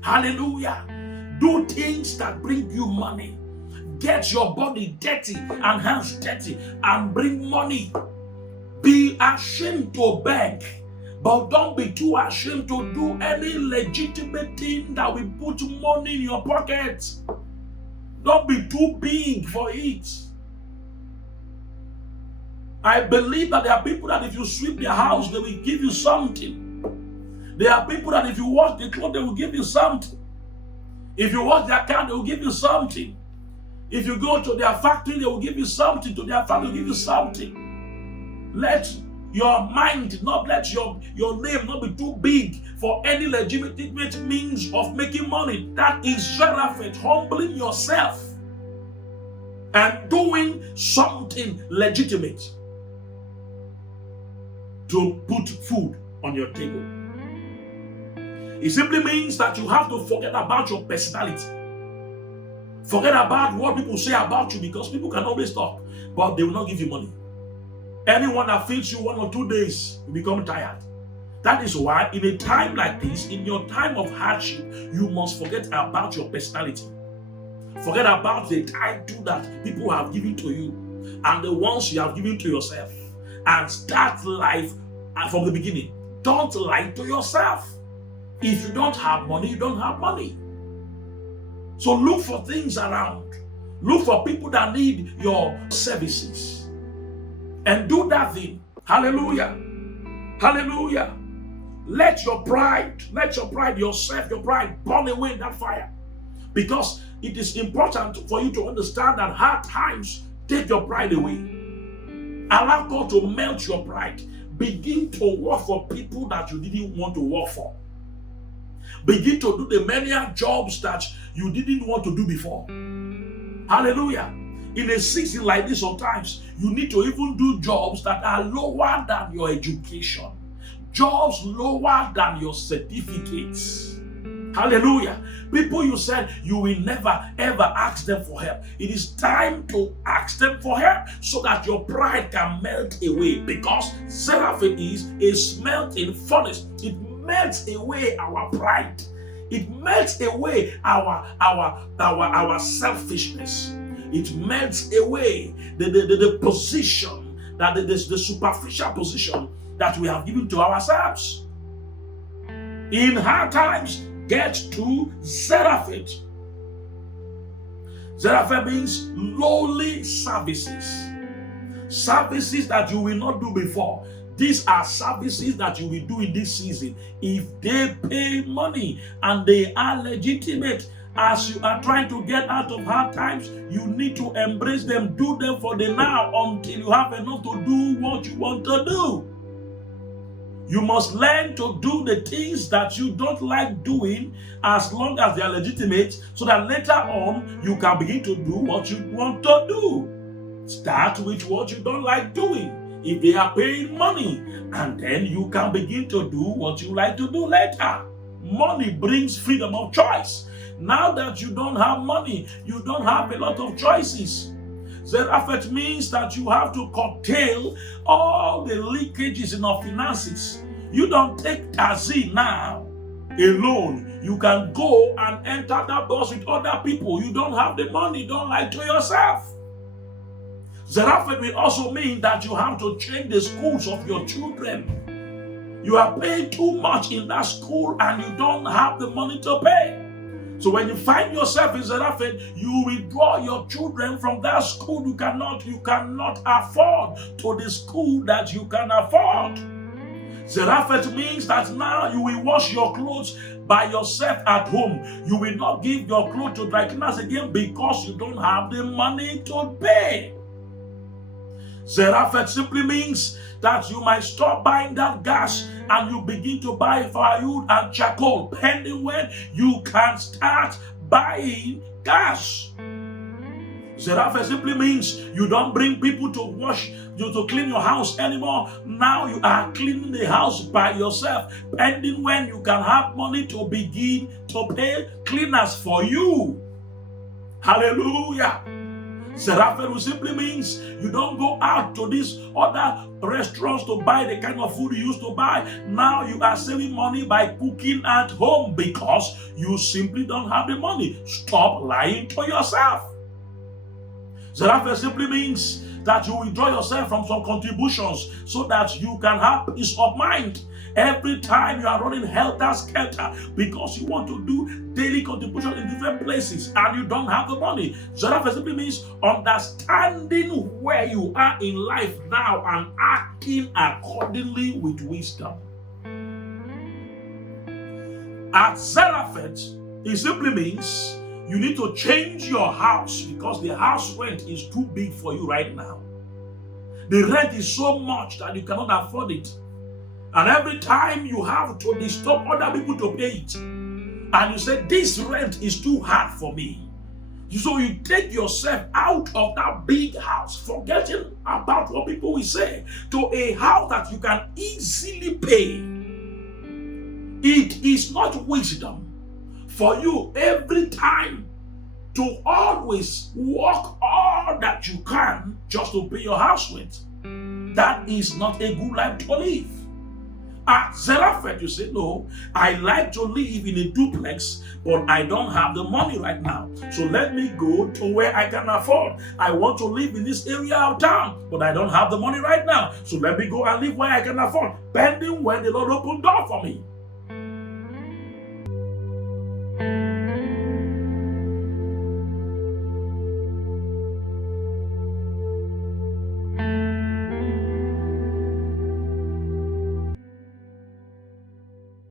Hallelujah. Do things that bring you money. Get your body dirty and hands dirty and bring money. Be ashamed to beg, but don't be too ashamed to do any legitimate thing that will put money in your pocket. Don't be too big for it. I believe that there are people that if you sweep their house, they will give you something. There are people that if you wash the clothes, they will give you something. If you wash their car, they will give you something. If you go to their factory, they will give you something. To their family, they will give you something. Let your mind, not let your name not be too big for any legitimate means of making money. That is Zarephath, humbling yourself and doing something legitimate to put food on your table. It simply means that you have to forget about your personality. Forget about what people say about you, because people can always talk, but they will not give you money. Anyone that feeds you 1 or 2 days will become tired. That is why in a time like this, in your time of hardship, you must forget about your personality. Forget about the title that people have given to you and the ones you have given to yourself, and start life from the beginning. Don't lie to yourself. If you don't have money, you don't have money. So look for things around. Look for people that need your services. And do that thing. Hallelujah. Hallelujah. Let your pride, yourself, your pride burn away in that fire. Because it is important for you to understand that hard times take your pride away. Allow God to melt your pride. Begin to work for people that you didn't want to work for. Begin to do the many jobs that you didn't want to do before. Hallelujah. In a season like this, sometimes you need to even do jobs that are lower than your education, jobs lower than your certificates. Hallelujah. People you said you will never ever ask them for help. It is time to ask them for help so that your pride can melt away, because Zarephath is a smelting furnace. It melts away our pride. It melts away our selfishness. It melts away the position, that the superficial position that we have given to ourselves. In hard times, get to Zarephath. Zarephath means lowly services. Services that you will not do before. These are services that you will do in this season. If they pay money and they are legitimate, as you are trying to get out of hard times, you need to embrace them. Do them for the now until you have enough to do what you want to do. You must learn to do the things that you don't like doing as long as they are legitimate, so that later on you can begin to do what you want to do. Start with what you don't like doing if they are paying money, and then you can begin to do what you like to do later. Money brings freedom of choice. Now that you don't have money, you don't have a lot of choices. Zarephath means that you have to curtail all the leakages in our finances. You don't take taxi now alone. You can go and enter that bus with other people. You don't have the money, don't lie to yourself. Zarephath will also mean that you have to change the schools of your children. You are paying too much in that school and you don't have the money to pay. So when you find yourself in Zarephath, you withdraw your children from that school you cannot afford to the school that you can afford. Zarephath means that now you will wash your clothes by yourself at home. You will not give your clothes to dry cleaners again because you don't have the money to pay. Zarephath simply means that you might stop buying that gas and you begin to buy firewood and charcoal, pending when you can start buying gas. Zarephath simply means you don't bring people to clean your house anymore. Now you are cleaning the house by yourself, pending when you can have money to begin to pay cleaners for you. Hallelujah. Zarephath simply means you don't go out to these other restaurants to buy the kind of food you used to buy. Now you are saving money by cooking at home because you simply don't have the money. Stop lying to yourself. Zarephath simply means that you withdraw yourself from some contributions so that you can have peace of mind. Every time you are running helter-skelter because you want to do daily contribution in different places and you don't have the money. Zarephath simply means understanding where you are in life now and acting accordingly with wisdom. At Zarephath, it simply means you need to change your house because the house rent is too big for you right now. The rent is so much that you cannot afford it. And every time you have to disturb other people to pay it, and you say, this rent is too hard for me. So you take yourself out of that big house, forgetting about what people will say, to a house that you can easily pay. It is not wisdom for you every time to always work all that you can just to pay your house rent. That is not a good life to live. At Zarephath, you say, no, I like to live in a duplex, but I don't have the money right now. So let me go to where I can afford. I want to live in this area of town, but I don't have the money right now. So let me go and live where I can afford, pending when the Lord opens door for me.